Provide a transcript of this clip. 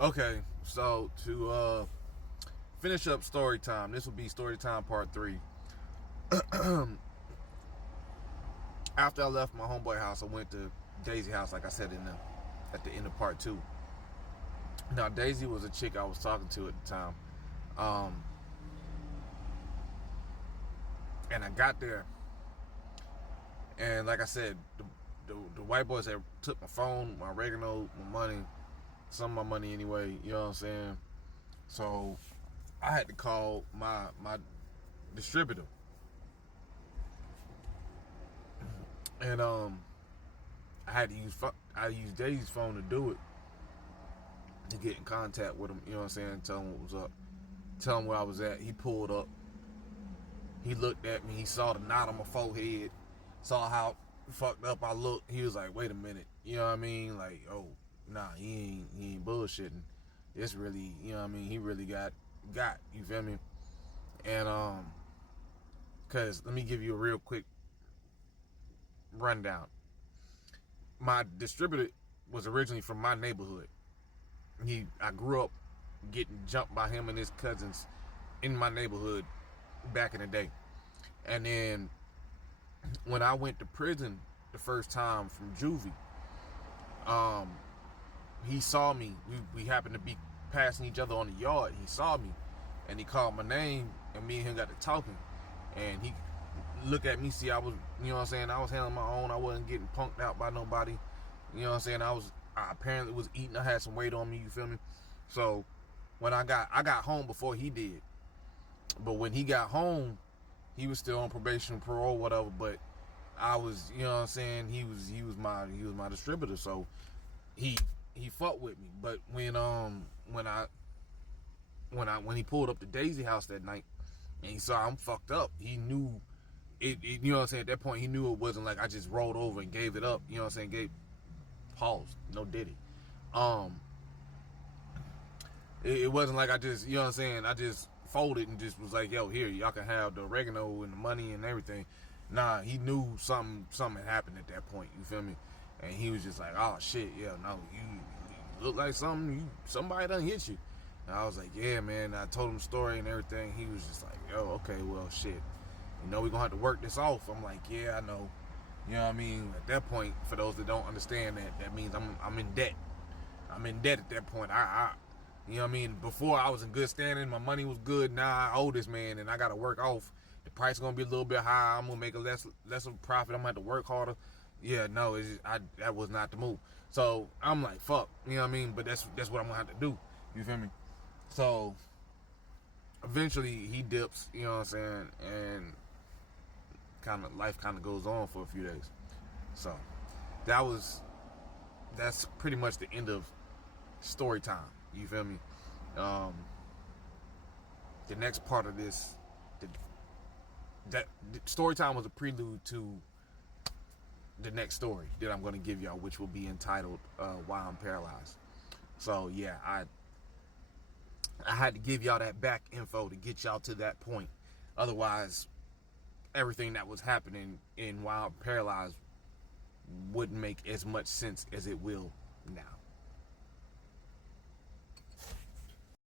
Okay, so to finish up story time, this will be story time part 3. After I left my homeboy house, I went to Daisy house, like I said at the end of part 2. Now, Daisy was a chick I was talking to at the time. And I got there, and like I said, the white boys had took my phone, my oregano, my money, some of my money anyway, you know what I'm saying? So I had to call my distributor. And I used Daisy's phone to do it, to get in contact with him, you know what I'm saying, tell him what was up, tell him where I was at. He pulled up, he looked at me, he saw the knot on my forehead, saw how fucked up I looked. He was like, wait a minute, you know what I mean? Like, oh, nah, he ain't bullshitting. This really, you know what I mean, he really got, you feel me? And cause let me give you a real quick rundown. My distributor was originally from my neighborhood. I grew up getting jumped by him and his cousins in my neighborhood back in the day. And then when I went to prison the first time from juvie, he saw me. We happened to be passing each other on the yard. He saw me and he called my name, and me and him got to talking. And he looked at me, see I was, you know what I'm saying, I was handling my own. I wasn't getting punked out by nobody. You know what I'm saying? I apparently was eating. I had some weight on me, you feel me? So when I got home before he did. But when he got home, he was still on probation, parole, whatever, but I was, you know what I'm saying, he was my distributor, so he fucked with me. But when he pulled up to Daisy house that night and he saw I'm fucked up, he knew it, you know what I'm saying, at that point he knew it wasn't like I just rolled over and gave it up, you know what I'm saying, pause, no diddy. It wasn't like I just, you know what I'm saying, I just folded and just was like, yo, here, y'all can have the oregano and the money and everything. Nah, he knew something had happened at that point, you feel me? And he was just like, oh shit, yeah, no, you look like somebody done hit you. And I was like, yeah, man. I told him the story and everything. He was just like, yo, okay, well, shit, we're gonna have to work this off. I'm like, yeah, I know. You know what I mean? At that point, for those that don't understand that means I'm in debt. I'm in debt at that point. You know what I mean? Before I was in good standing, my money was good. Now I owe this man, and I got to work off. The price is gonna be a little bit high. I'm gonna make a less of a profit. I'm gonna have to work harder. Yeah, no, that was not the move. So I'm like, fuck. You know what I mean? But that's what I'm gonna have to do. You feel me? So eventually he dips. You know what I'm saying? And life goes on for a few days. So that's pretty much the end of story time. You feel me? The next part of this, that story time was a prelude to the next story that I'm going to give y'all, which will be entitled "Why I'm Paralyzed." So yeah, I had to give y'all that back info to get y'all to that point. Otherwise, everything that was happening in Why I'm Paralyzed wouldn't make as much sense as it will now.